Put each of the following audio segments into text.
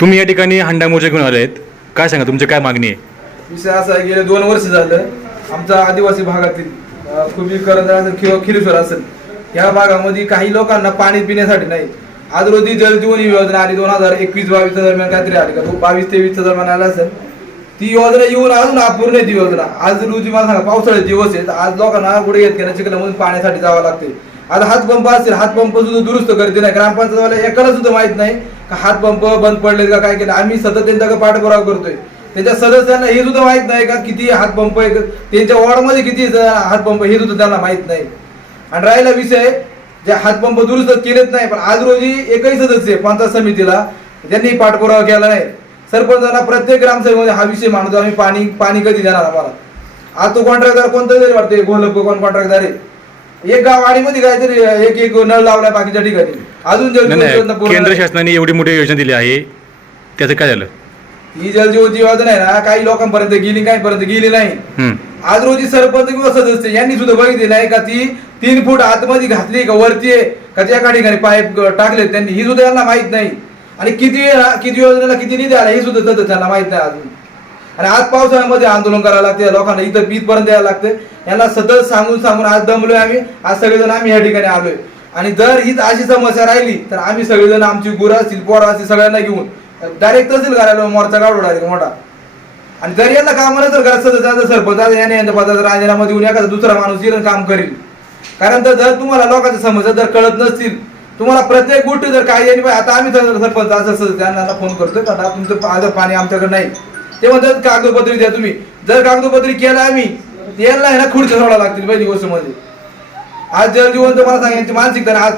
तुम्ही या ठिकाणी हंडा मोर्चा घेऊन आले आहेत काय सांगा तुमची काय मागणी आहे? विषय असा आहे गेले दोन वर्ष झालं आमच्या आदिवासी भागातील अं, खुबी करंज असेल किंवा खिरेश्वर असेल या भागामध्ये काही लोकांना पाणी पिण्यासाठी नाही. आज रोजी जलजीवन ही योजना आली दोन हजार एकवीस बावीसच्या दरम्यान काहीतरी आली का? तो बावीस तेवीसच्या दरम्यान आला असेल. ती योजना येऊन अजून अपूर्ण आहे ती योजना. आज रोजी मला सांगा पावसाळ्याचे दिवस आहेत आज लोकांना पुढे येत घेणं चिखलामधून पाण्यासाठी जावं लागते. आता हातपंप असतील हातपंप सुद्धा दुरुस्त करते नाही. ग्रामपंचायतवाला एकाला सुद्धा माहीत नाही का हातपंप बंद पडले का काय केलं? आम्ही सतत त्यांचा का पाठपुरावा करतोय. त्यांच्या सदस्यांना हे सुद्धा माहीत नाही का किती हातपंप आहे त्यांच्या वॉर्डमध्ये किती हातपंप हे सुद्धा त्यांना माहीत नाही. आणि राहिला विषय जे हातपंप दुरुस्त केलेच नाही पण आज रोजी एकही सदस्य पंचायत समितीला त्यांनी पाठपुरावा केला नाही. सरपंचांना प्रत्येक ग्रामसभेमध्ये हा विषय मानतो आम्ही पाणी पाणी कधी देणार आम्हाला? आज तो कॉन्ट्रॅक्टदार कोणता तरी वाटते गोलप कोण कॉन्ट्रॅक्टदार आहे? एक गाव वाडीमध्ये काहीतरी एक एक नळ लावलाय बाकीच्या ठिकाणी. अजून नाही, नाही. केंद्र. शासनाने एवढी मोठी योजना दिली आहे त्याचं काय झालं? ही जलजीवनची योजना आहे ना काही लोकांपर्यंत गेली काही पर्यंत गेली नाही. हम्म. आज रोजी सरपंच किंवा सदस्य यांनी सुद्धा बघितले नाही का ती तीन फूट आतमध्ये घातली का वरती आहे का त्या एका ठिकाणी पाईप टाकले त्यांनी ही सुद्धा यांना माहीत नाही. आणि किती वेळा- किती योजनेला किती निधी आला हे सुद्धा सदस्यांना माहीत नाही अजून. आणि आज पावसाळ्यामध्ये आंदोलन करावं लागते लोकांना इथं इथपर्यंत यायला लागते. यांना सतत सांगून सांगून आज दमलोय आम्ही. आज सगळेजण आम्ही या ठिकाणी आलोय. आणि जर हीच अशी समस्या राहिली तर आम्ही सगळेजण आमची गुरं असतील पोरं असतील सगळ्यांना घेऊन डायरेक्ट तहसील करायला मोर्चा काढू डायरेक्ट मोठा. आणि जर यांना कामाला जर घरात सदस्य सरपंच आता याने यांच्या पदाचा राजीनामा देऊन एखादा दुसरा माणूस येऊन काम करील. कारण तर जर तुम्हाला लोकांच्या समस्या जर कळत नसतील तुम्हाला प्रत्येक गोष्ट जर काही आता आम्ही सरपंच असं त्यांना फोन करतोय का तुमचं आज पाणी आमच्याकडे नाही. ते म्हणतात कागदपत्री द्या तुम्ही. जर कागदपत्री केलं आम्ही यांना आहे ना खुर्च्या सोडा लागतील पहिली गोष्टमध्ये आज जर जिवंत मला सांग यांची मानसिकता आज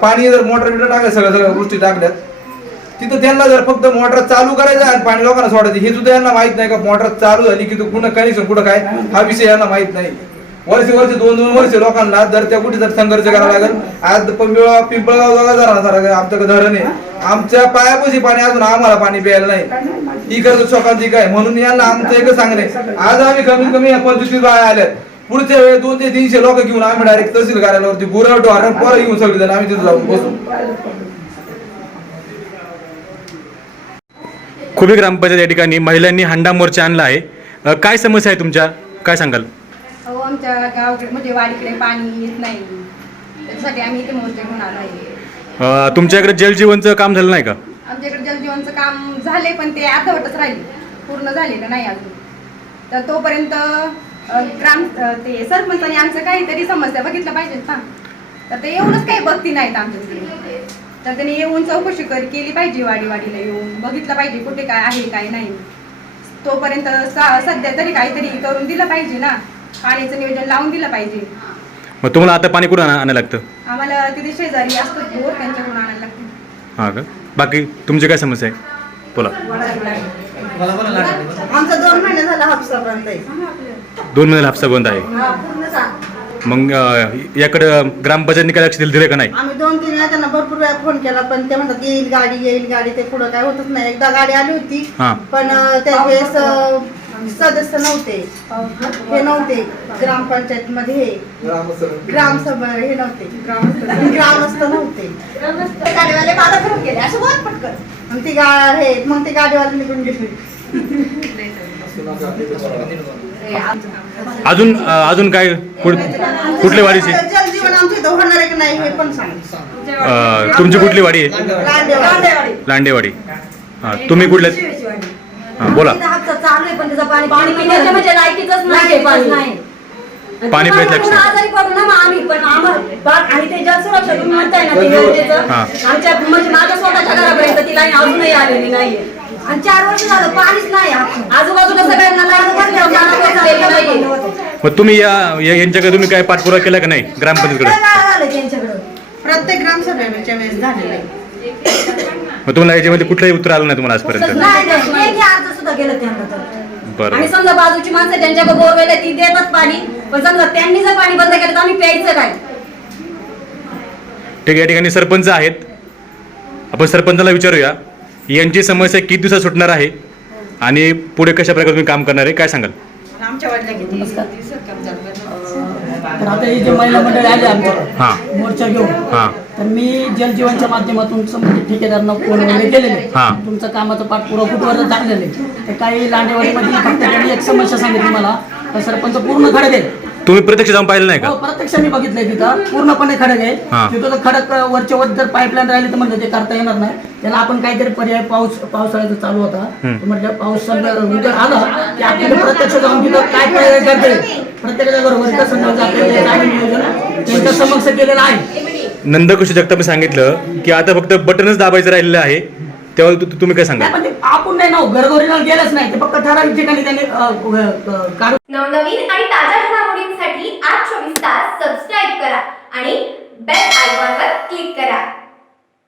पाणी जर मोटर बिटर टाकलं सगळ्या सगळ्या गोष्टी टाकल्यात तिथं त्यांना जर फक्त मोटर चालू करायचं आणि पाणी लोकांना सोडायचं हे सुद्धा यांना माहीत नाही का मोटर चालू झाली की तू कुठं कनेक्शन कुठं काय हा विषय यांना माहीत नाही. वर्ष वर्ष दोन दोन वर्ष लोकांना जर त्या कुठे जर संघर्ष करावा लागेल आज पिंपळगाव पिंपळगाव जवळ आमचं आमच्याकडे धरण आहे. आमच्या पायापाशी पाणी अजून आम्हाला पाणी प्यायला नाही. ही करतो शोकांची काय म्हणून यांना आमचं एकच सांगणे आज आम्ही कमीत कमी या पंचवीस बाया आल्यात. पुढच्या वेळेस दोन ते तीनशे लोक घेऊन आम्ही डायरेक्ट तहसील कार्यालयावरती गुरं डोहारण पोरं घेऊन सगळेजण आम्ही तिथे जाऊन बसू. खुबी ग्रामपंचायत या ठिकाणी महिलांनी हंडा मोर्चा आणला आहे. अ, काय समस्या आहे तुमच्या? काय सांगाल? अहो आमच्या गावाकडे म्हणजे वाडीकडे पाणी येत नाही. त्याच्यासाठी आम्ही इथे मोर्चा घेऊन आलो आहे. अ, तुमच्याकडे जलजीवनचं काम झालं नाही का? आमच्याकडे जलजीवनचं काम झाले पण ते अर्धवटच राहिले पूर्ण झालेलं नाही अजून. तर तोपर्यंत ग्राम ते सरपंचाने आमचं काहीतरी समस्या बघितलं पाहिजेत ना. तर ते एवढंच काही बघती नाहीत आमच्याकडे. तर त्यांनी येऊन चौकशी कर केली पाहिजे वाडी वाडीला येऊन. बघितलं पाहिजे कुठे काय आहे काय नाही. तोपर्यंत सध्या तरी काहीतरी करून दिलं पाहिजे ना. पाण्याचं नियोजन लावून दिलं पाहिजे. मग तुम्हाला आता पाणी कुठून आणा- आणायला लागतं? आम्हाला तिथे शेजारी असतात बोर त्यांच्याकडून आणायला लागते. हां का? बाकी तुमची काय समस्या आहे? बोला. आमचा दोन महिने झाला हापसा बंद आहे. दोन महिन्याला हापसा बंद आहे. हा, पूर्ण मग अ, याकडं ग्रामपंचायतनी काय लक्ष दिलं दिलं का नाही? आम्ही दोन तीन वेळा त्यांना भरपूर वेळा फोन केला पण ते म्हणतात येईल गाडी येईल गाडी ते पुढं काय होतच नाही. एकदा गाडी आली होती हां. पण अं, त्यावेळेस अं, सदस्य नव्हते. हे नव्हते. ग्रामपंचायत मध्ये हे ग्रामसभा हे नव्हते. ग्रामस्थ नव्हते. गाडीवाले गेले. असं पटकन. आणि ती गा हे मग ती गाडीवाले निघून गेली. अजून अजून काय? कुठ कुठल्या वाडीची जलजीवन आमच्या इथं होणार आहे की नाही हे पण सांग. तुमची कुठली वाडी आहे? लांडेवाडी. लांडेवाडी. हां तुम्ही कुठल्या हां बोला. आहे पण त्याचं पाणी पाणी म्हणजे लायकीचंच नाही ते पाणी. नाही. पाणी प्यायचं लक्ष. पुन्हा आजारी पडू ना मग आम्ही पण आम्हाला बाग आणि ते जल सुरक्षा तुम्ही म्हणताय ना ते योजनेचं. आमच्या म्हणजे माझ्या स्वतःच्या घरापर्यंत ती लाईन अजूनही आलेली नाहीये. आणि चार वर्ष झालं पाणीच नाही आजूबाजूला सगळ्यांना लाईन पाणी मग तुम्ही या यांच्याकडे तुम्ही काय पाठपुरावा केला का नाही ग्रामपंचायतकडे? काय झालं त्यांच्याकडं. प्रत्येक ग्रामसभेच्या वेळेस झालेलं आहे. मग तुम्हाला याच्यामध्ये कुठलंही उत्तर आलं नाही तुम्हाला आजपर्यंत? नाही नाही. एकही अर्ज सुद्धा गेलं त्यांना तर. बरं. आणि समजा बाजूची माणसं त्यांच्याकडे बोरवेल ती देतात पाणी पण समजा त्यांनी जर पाणी बंद केलं तर आम्ही प्यायचं काय? ठीक आहे या ठिकाणी सरपंच आहेत. आपण सरपंचाला विचारूया यांची समस्या किती दिवसात सुटणार आहे आणि पुढे कशा प्रकारे तुम्ही काम करणार आहे काय सांगाल? आमच्या वाडीला किती तर आता हे जे महिला मंडळी आले हा. आमच्या मोर्चा घेऊन हा. तर मी जलजीवनच्या माध्यमातून संबंधित ठेकेदारांना फोन वगैरे केलेले हा. तुमचं कामाचं पाठपुरावा कुठवर टाकलेले तर काही लांडेवाडीमध्ये फक्त त्यांनी एक समस्या सांगितली मला तर सरपंच पूर्ण खडक आहे तुम्ही प्रत्यक्ष जाऊन पाहिलं नाही हो का प्रत्यक्ष मी बघितलंय तिथं. पूर्णपणे खडक आहे. हा. तिथं तर खडक अं, वरच्या वर जर पाईपलाईन राहिली तर म्हणलं ते करता येणार नाही. त्याला आपण काहीतरी पर्याय पाऊस पावसाळ्याचा चालू होता. तर म्हटलं पाऊस समजा उद्या आला की आपल्याला प्रत्यक्ष जाऊन तिथं काय पर्याय करता येईल प्रत्येकाच्या बरोबर कसं न जाता येईल याचं आम्ही नियोजन त्यांच्या समक्ष केलेलं आहे. जगताप सांगितलं की आता फक्त बटनच दाबायचं राहिलेलं आहे. तेव्हा तु- तुम्ही काय सांगा नाही पण ते आपण नाही ना घरघरीला गेलंच नाही. ते फक्त ठराविक ठिकाणी त्यांनी काढून नवनवीन आणि ताज्या घडामोडींसाठी आज चोवीस तास सबस्क्राईब करा आणि बेल आयकॉनवर क्लिक करा.